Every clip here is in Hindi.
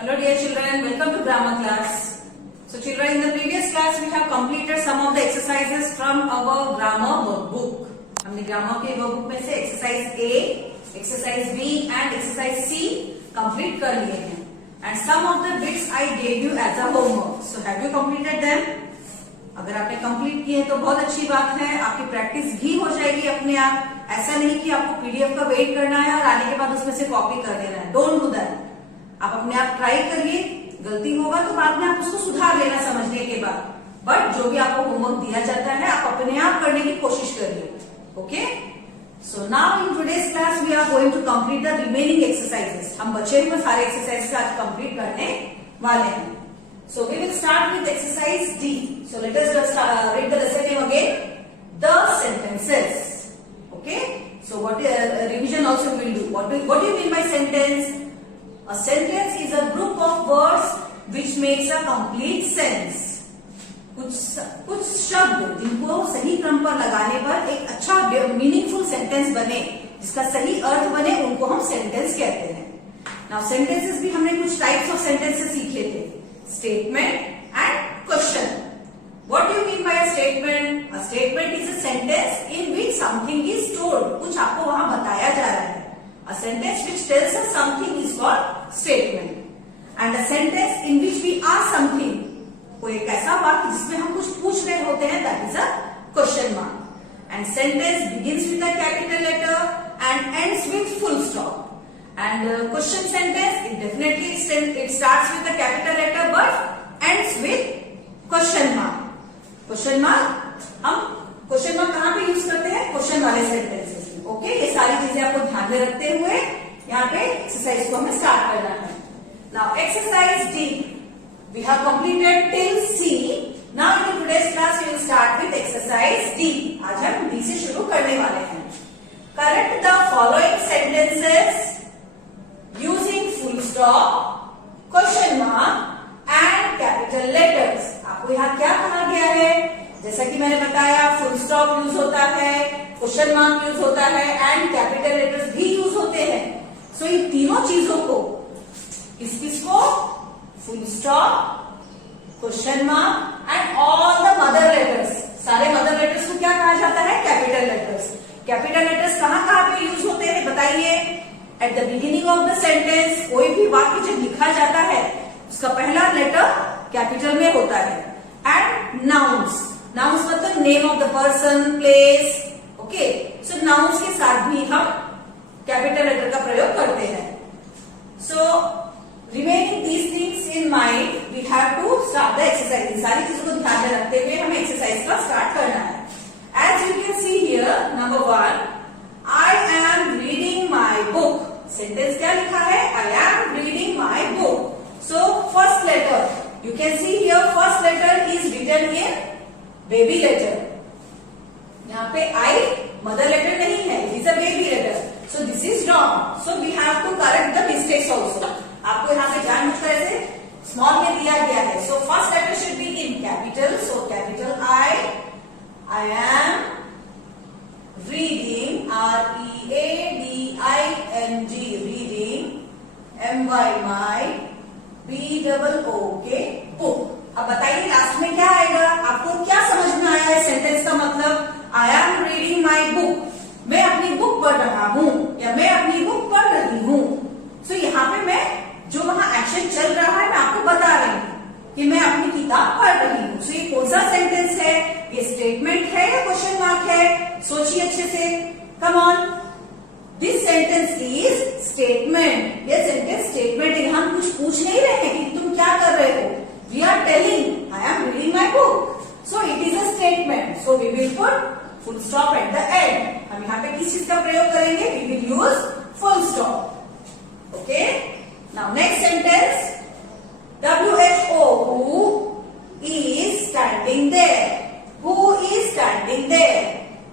Hello dear children, welcome to grammar class. So children, in the previous class we have completed some of the exercises from our grammar workbook. हमने grammar के workbook में से exercise A, exercise B and exercise C complete कर लिए हैं. And some of the bits I gave you as a homework. So have you completed them? अगर आपने कंप्लीट किए तो बहुत अच्छी बात है, आपकी प्रैक्टिस भी हो जाएगी अपने आप. ऐसा नहीं कि आपको पीडीएफ का वेट करना है और आने के बाद उसमें से कॉपी कर देना है. Don't do that. आप अपने आप ट्राई करिए, गलती होगा तो बाद में आप उसको सुधार लेना समझने के बाद. बट जो भी आपको होमवर्क दिया जाता है आप अपने आप करने की कोशिश करिए. Okay, so now in today's class we are going to complete the remaining exercises. हम बचे हुए सारे एक्सरसाइजेस आज कंप्लीट करने वाले हैं. So we will start with exercise D. So let us just read the lesson name again. The sentences. Okay. So what revision also we will do. What do you mean by sentence? A sentence is a group of words which makes a complete sense. कुछ शब्द जिनको सही क्रम पर लगाने पर एक अच्छा मीनिंगफुल सेंटेंस बने, जिसका सही अर्थ बने, उनको हम सेंटेंस कहते हैं. Now sentences भी हमने कुछ टाइप्स ऑफ सेंटेंसेस सीखे थे. Statement and question. What do you mean by a statement? A statement is a sentence in which something is told. कुछ आपको वहां बताया जा रहा है. A sentence which tells us something is called statement. And a sentence in which we ask something. कोई एक ऐसा वाक्य जिसमें हम कुछ पूछ रहे होते हैं, that is a question mark. And sentence begins with a capital letter and ends with full stop. And question sentence, it definitely it starts with a capital letter but ends with question mark. Question mark हम question mark कहाँ पे यूज करते हैं? क्वेश्चन वाले सेंटेंसेस में. ओके, ये सारी चीजें आपको ध्यान में रखते हुए यहाँ पे एक्सरसाइज को हमें स्टार्ट करना है. Now exercise D. We have completed till C. Now in today's class we will start with exercise D. आज हम D से शुरू करने वाले हैं. Correct the following sentences using full stop, question mark and capital letters. आपको यहाँ क्या कहा गया है? जैसा कि मैंने बताया, फुल स्टॉप यूज होता है, क्वेश्चन मार्क यूज होता है एंड कैपिटल लेटर्स भी यूज होते हैं. सो इन तीनों चीजों को, किसको? Full stop, question mark and all the mother letters. सारे मदर लेटर्स को क्या कहा जाता है? Capital letters. कैपिटल लेटर्स कहाँ पे यूज होते हैं बताइए? At the beginning of the sentence. कोई भी वाक्य जब लिखा जाता है उसका पहला लेटर कैपिटल में होता है. एंड नाउन्स, नाउन्स मतलब name of the person, place. Okay, so nouns के साथ भी हम कैपिटल लेटर का प्रयोग करते हैं. So remaining these things in mind we have to start the exercise. सारी चीजों को ध्यान में रखते हुए हमें एक्सरसाइज का स्टार्ट करना है. As you can see here, number 1, I am reading my book. Sentence क्या लिखा है? I am reading my book. So first letter, you can see here first letter is written in baby letter. यहाँ पे आई मदर लेटर नहीं है, it is a baby letter. So this is wrong. So we have to correct the mistakes also. आपको यहाँ पे जानबूझकर ऐसे स्मॉल में दिया गया है. So first letter should be in capital. So capital I am reading, reading, reading, my, book. अब बताइए लास्ट में क्या आएगा? आपको क्या समझ में आया है सेंटेंस का मतलब? आई एम रीडिंग माई बुक. मैं अपनी बुक पढ़ रहा हूँ या मैं अपनी बुक पढ़ रही हूँ. सो यहाँ पे मैं जो वहां एक्शन चल रहा है मैं आपको बता रही हूँ कि मैं अपनी किताब पढ़ रही हूँ. सो ये कौन सा सेंटेंस है? ये स्टेटमेंट है या क्वेश्चन मार्क है? सोचिए अच्छे से. Come on. This sentence is statement. ये सेंटेंस स्टेटमेंट है. हम कुछ पूछ नहीं रहे हैं कि तुम क्या कर रहे हो. We are telling I am reading my book. So it is a statement. So we will put full stop at the end. हम यहाँ पे किस चीज का प्रयोग करेंगे? We will use full stop. Okay, now next sentence. WHO, who is standing there? Who is standing there?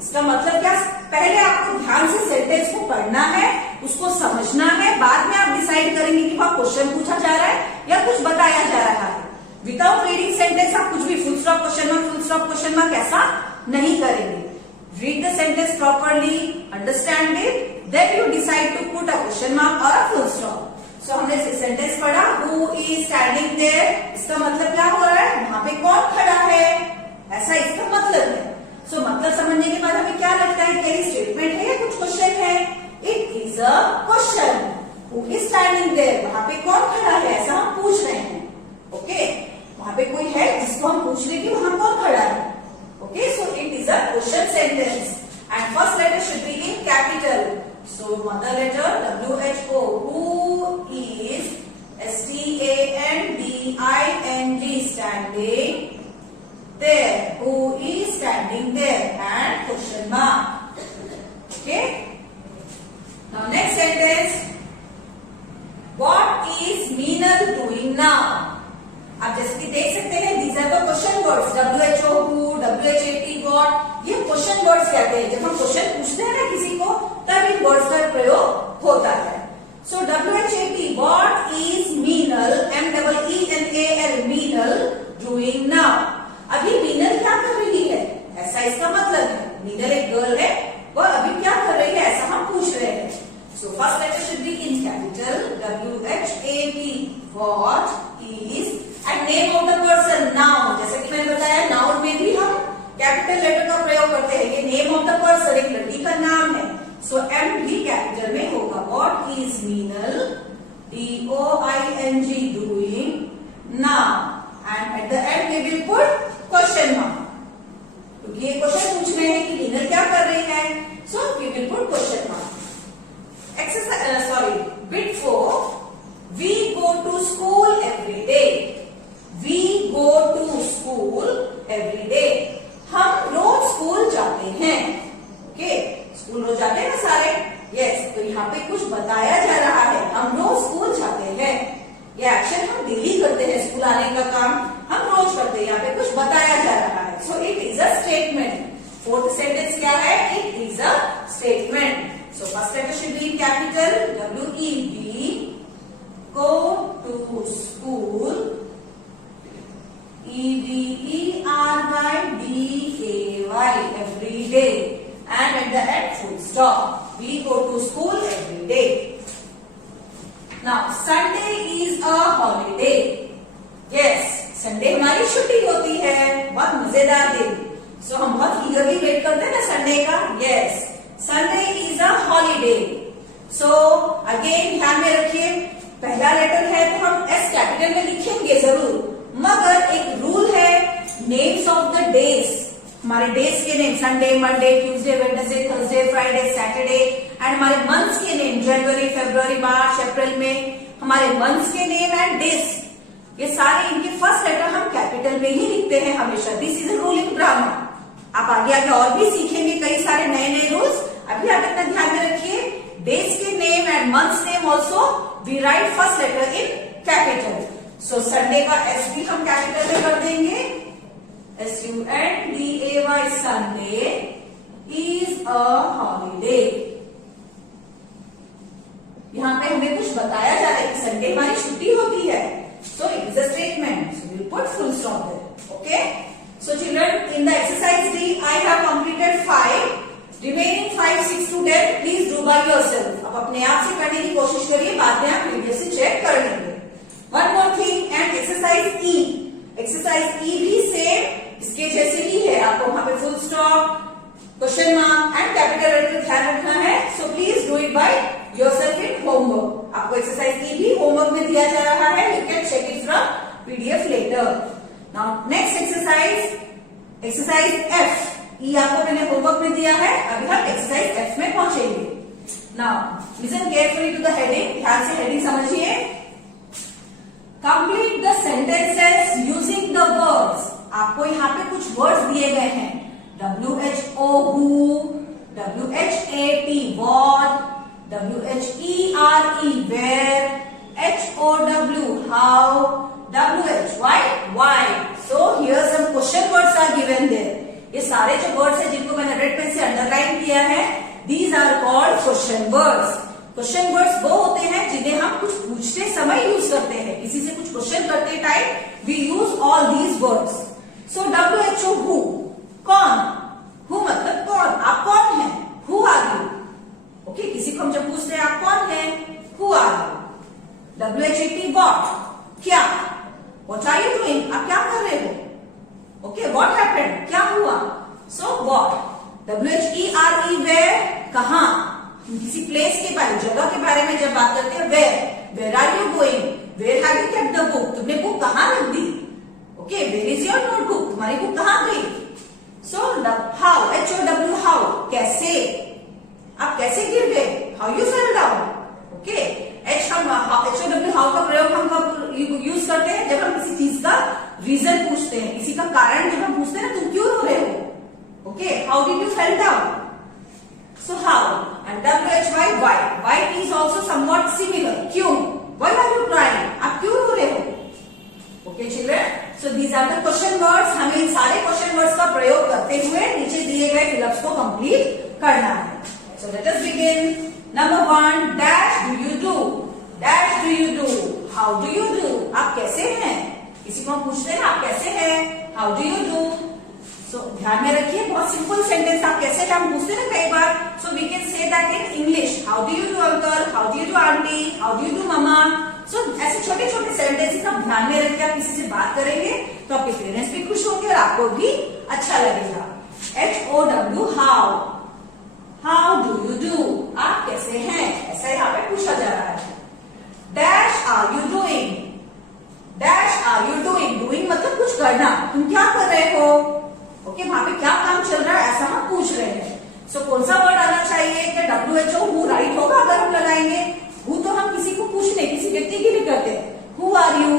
इसका मतलब क्या? पहले आपको ध्यान से सेंटेंस को पढ़ना है, उसको समझना है, बाद में आप डिसाइड करेंगे कि वहां क्वेश्चन पूछा जा रहा है या कुछ बताया जा रहा है. विदाउट रीडिंग सेंटेंस आप कुछ भी full stop question mark, full stop question mark ऐसा नहीं करेंगे. Read the sentence properly, understand it, then you decide to put a question mark और अ फुल स्टॉप. सो हमने सेंटेंस पढ़ा, हु स्टैंडिंग देयर, इसका मतलब क्या हो रहा है, वहां पे कौन खड़ा है, ऐसा इसका मतलब है। सो मतलब समझने के बाद हमें क्या लगता है, क्या ये स्टेटमेंट है या कुछ क्वेश्चन है? It is a question. Who is standing there, वहां पे कौन खड़ा है, ऐसा हम पूछ रहे हैं। ओके, वहां पे कोई है जिसको हम पूछ रहे हैं कि वहां कौन खड़ा है। Okay, so it is a question sentence and first letter should be in capital. So mother letter WHO, who is STANDING, standing there, who is standing there, and question mark. Okay, now next sentence, what is Meenal doing now? आप जैसे कि देख सकते हैं, these are the question words, WHO, who, WHAT, what, ये question words कहते हैं। जब हम क्वेश्चन पूछते हैं ना किसी को, तब इन वर्ड्स का प्रयोग होता है। So WHAT, what is Meenal, MEENAL, Meenal doing now? अभी मीनल क्या कर रही है, ऐसा इसका मतलब है। मीनल एक गर्ल है, वह अभी क्या कर रही है, ऐसा हम पूछ रहे हैं। So first letter should be in capital, WHAT, what is, and name of the person, noun. जैसे कि मैंने बताया, नाउन में भी हम कैपिटल लेटर का प्रयोग करते हैं। ये नेम ऑफ द पर्सन, एक लड़की का नाम है, सो M भी कैपिटल में होगा। What is Meenal, DOING, doing now, and at the end we will put question mark, क्योंकि ये क्वेश्चन पूछ रहे हैं कि मीनल क्या कर रही है। So we will put question mark. Exercise bit 4, we go to school every day. We go to school every day, हम रोज स्कूल जाते हैं। ओके, स्कूल रोज जाते हैं ना सारे, यस। तो यहाँ पे कुछ बताया जा रहा है, हम रोज स्कूल जाते हैं। ये एक्शन हम डेली करते हैं, स्कूल आने का काम हम रोज करते हैं। यहाँ पे कुछ बताया जा रहा है, so it is a statement. Fourth sentence क्या है, it is a statement. So first letter should be in capital, WEB, go to school, EVERYDAY, every day, and at the end full stop. We go to school every day. Now Sunday is a holiday. Yes, Sunday हमारी छुट्टी होती है, बहुत मजेदार दिन। सो हम बहुत ईगरली वेट करते हैं ना संडे का। Yes, Sunday is a holiday. So again ध्यान में रखिए, पहला लेटर है तो हम S कैपिटल में लिखेंगे जरूर, मगर एक रूल है, नेम्स ऑफ द डेज, हमारे डेज के name, Sunday, Monday, Tuesday, Wednesday, Thursday, Friday, Saturday, and हमारे मंथ्स के नेम, जनवरी, फरवरी, मार्च, अप्रैल में हमारे मंथ्स के नेम एंड डेज, ये सारे इनके फर्स्ट लेटर हम कैपिटल में ही लिखते हैं हमेशा। This is a rule in grammar. आप आगे आगे और भी सीखेंगे कई सारे नए नए रूल्स, अभी आप इतना ध्यान में रखिए, डेज के name and months name also we write first letter in capital. So Sunday का S भी हम कैपिटल में कर देंगे, SUNDAY, Sunday is a holiday. यहाँ पे हमें कुछ बताया जा रहा है कि संडे हमारी छुट्टी होती है, so it is a statement, so we will put full stop there. Okay, so children, in the exercise D I have completed 5, remaining 5, 6 to 10 please do by yourself. आप अपने आप से करने की कोशिश करिए, बाद में आप वीडियो से चेक कर लेंगे। One more thing, and exercise E, exercise E भी सेम इसके जैसे ही है, आपको वहां पे full stop, question mark and capital letter ध्यान रखना है। So please do it by yourself in homework. आपको एक्सरसाइज E भी होमवर्क में दिया जा रहा है, you can check it from PDF letter. Now next exercise, exercise F, E आपको मैंने होमवर्क में दिया है, अभी हम एक्सरसाइज F में पहुंचेंगे। Now listen carefully to the heading, ध्यान से हेडिंग समझिए। Complete the sentences using the words. आपको यहाँ पे कुछ वर्ड्स दिए गए हैं, WHO, who, WHAT, what, WHERE, where, HOW, how, WHY, why. So here some question words are given there. ये सारे जो वर्ड्स हैं जिनको मैंने रेड पेन से अंडरलाइन किया है, these are called question words. Question words वो होते हैं जिन्हें हम कुछ पूछते समय यूज करते हैं, किसी से कुछ क्वेश्चन करते time we use all these words. So WHO, who, कौन, who मतलब कौन, आप कौन हैं, who are you, ओके, किसी को हम जब पूछते हैं आप कौन हैं, who are you। WHAT, what, क्या, WHERE वेयर, कहाँ, किसी प्लेस के बारे, जगह के बारे में जब बात करते हैं, where are you going, where have you kept the book, तुमने बुक कहाँ रख दी, okay, where is your notebook, तुम्हारी बुक कहाँ गई। सो हाउ, HOW हाउ, कैसे, आप कैसे गिर गए, how you fell down, okay. HOW how का प्रयोग हम कब यूज करते हैं, जब हम किसी चीज का रीजन पूछते हैं, किसी का कारण जब हम पूछते हैं ना, तुम क्यों रो रहे हो, okay, how did you fell down. So how, and WHY, why is also somewhat similar, क्यों, why are you crying, आप क्यों रो रहे हो, okay children, so these are the question words, हमें इन सारे question words का प्रयोग करते हुए नीचे दिए गए फिलअप्स को कंप्लीट करना है। So let us begin. Number 1, dash do you do, dash do you do, how do you do, आप कैसे हैं, किसी को हम पूछते हैं ना आप कैसे हैं, how do you do। So, ध्यान में रखिए, बहुत सिंपल सेंटेंस, आप कैसे हैं हम पूछते हैं ना कई बार, so we can say that in English, how do you do uncle, how do you do auntie, how do you do mama। So, ऐसे छोटे छोटे सेंटेंसेस आप ध्यान में रखिए, आप किसी से बात करेंगे तो आपके पेरेंट्स भी खुश होंगे और आपको भी अच्छा लगेगा। HOW how do you do, आप कैसे हैं, ऐसा यहाँ पे पूछा जा रहा है। Dash are you doing, dash are you doing, doing मतलब कुछ करना, तुम क्या कर रहे हो, ओके, वहां पे क्या काम चल रहा है, ऐसा हम पूछ रहे हैं। सो कौन सा वर्ड आना चाहिए, क्या WHO हु राइट होगा अगर हम लगाएंगे, हु तो हम किसी को पूछने, किसी व्यक्ति के लिए करते हैं, हु आर यू,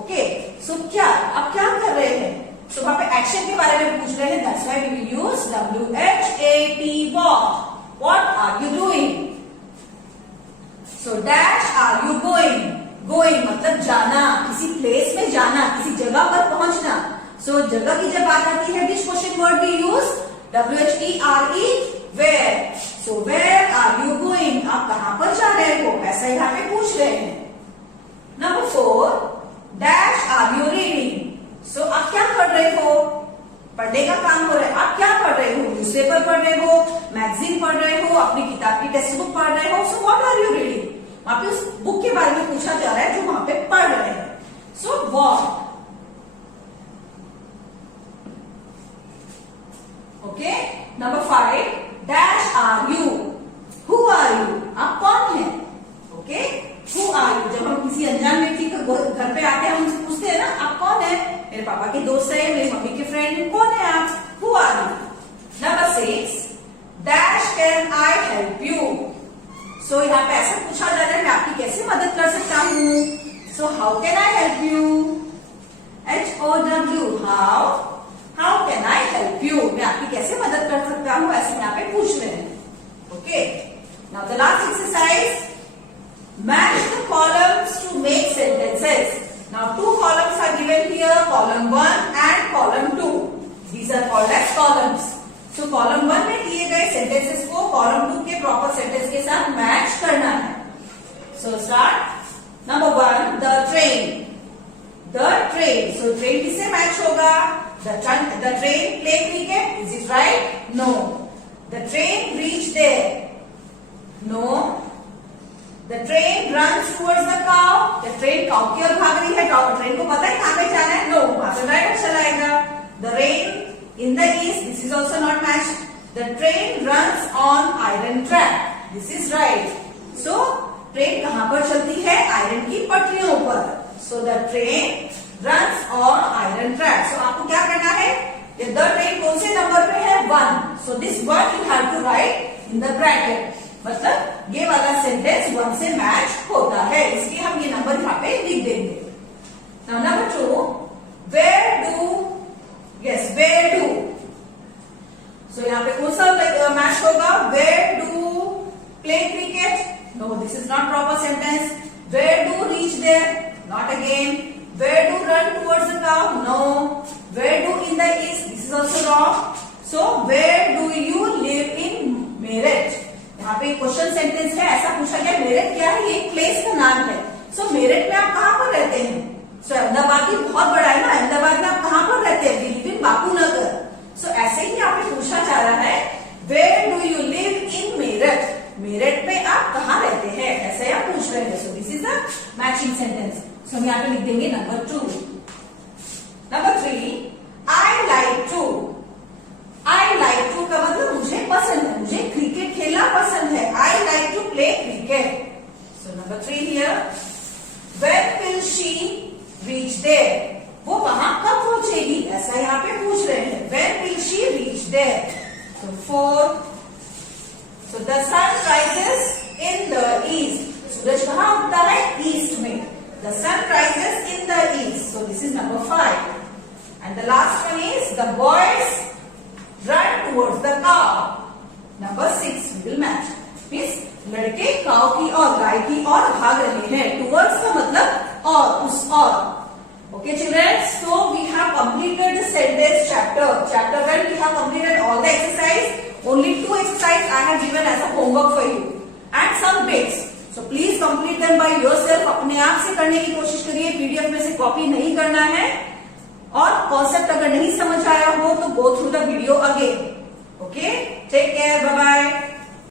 ओके। सो क्या, आप क्या कर रहे हैं, सो वहां पे एक्शन के बारे में पूछ रहे हैं, that's why we will use WHAT, what are you doing. So dash are you going, going मतलब जाना, किसी प्लेस में जाना, किसी जगह पर पहुंचना। सो जगह की जब बात आती है, which question word we use, WHERE, where. So where are you going, आप कहां पर जा रहे हो, ऐसा यहाँ पे पूछ रहे हैं। Number 4, dash are you reading, so आप क्या पढ़ रहे हो, पढ़ने का काम हो रहा है, आप क्या पढ़ रहे हो, न्यूज़पेपर पढ़ रहे हो, मैगजीन पढ़ रहे हो, अपनी किताब की टेक्स्ट बुक पढ़ रहे हो। So what are you reading, वहां पे उस बुक के बारे में पूछा जा रहा है जो वहां पे पढ़ रहे हैं। So what, okay. Number 5, dash are you, who are you, आप कौन हैं, ओके, हु आर यू, जब हम किसी अनजान व्यक्ति के घर पे आते हैं हम उनसे पूछते हैं ना आप कौन है, मेरे पापा के दोस्त है, मेरी मम्मी के फ्रेंड, कौन है आप, who are you. Number 6, dash can I help you, so यहाँ पे ऐसा पूछा जा रहा है मैं आपकी कैसे मदद कर सकता हूँ। So how can I help you, HOW how can I help you, मैं आपकी कैसे मदद कर सकता हूँ, ऐसे यहाँ पे पूछ रहे हैं, okay. Now the last exercise, match the columns to make sentences. Now 2 columns are given here, column 1 and column 2. These are called as columns. So column 1 में दिए गए sentences को column 2 के proper sentence के साथ मैच करना है। So start. Number 1, the train. The train. So train किससे मैच होगा? The train play cricket. Is it right? No. The train reached there. No. The train runs towards the cow. The train cow की ओर भाग रही है। ट्रेन को पता है कहाँ पे जाना है? No. वहां से ड्राइवर चलाएगा। The rain in the east. This is also not matched. The train runs on iron track. This is right. So train कहाँ पर चलती है? आयरन की पटरियों पर. So the train runs on iron track. So आपको क्या करना है? The train कौन से नंबर पे है? 1. So this word you have to write in the bracket. मतलब ये वाला सेंटेंस 1 से मैच होता है, इसलिए हम ये नंबर यहाँ पे लिख देंगे. Now number 2, where do. So यहाँ पे कौन सा मैच होगा? Where do play cricket? No, this is not proper sentence. Where do reach there? Not again. Where do run towards the cow? No. Where do in the east? This is also wrong. So where do you live in Meerut? यहाँ पे क्वेश्चन सेंटेंस है, ऐसा पूछा गया मेरठ क्या है? ये एक प्लेस का नाम है. सो मेरठ में आप कहाँ पर रहते हैं? सो अहमदाबाद भी बहुत बड़ा है ना, अहमदाबाद में आप कहाँ पर रहते हैं? We live in Bapunagar. So ऐसे ही यहाँ पे पूछा जा रहा है where do you live in Meerut? Meerut में आप कहाँ रहते हैं, ऐसे आप पूछ रहे हैं. So this is the matching sentence. So हम यहाँ पे लिख देंगे number 2. Number 3, I like to. I like to का मतलब she reach there? वो वहां कब पहुंचेगी, ऐसा यहाँ पे पूछ रहे हैं. When will she reach there? So 4. So the sun rises in the east. सूरज कहाँ उगता है, ईस्ट में. The sun rises in the east. So this is number 5. And the last one is the boys run towards the cow. Number 6 we will match. Means लड़के काव की और गाय की और भाग रहे हैं. Towards का मतलब और, उस और. Okay children, so we have completed the sentence chapter. Chapter 1 we have completed all the exercise. Only 2 exercises I have given as a homework for you and some bits. So please complete them by yourself. अपने आप से करने की कोशिश करिए. PDF में से कॉपी नहीं करना है. और कॉन्सेप्ट अगर नहीं समझ आया हो तो go through the video again. Okay, take care, bye bye.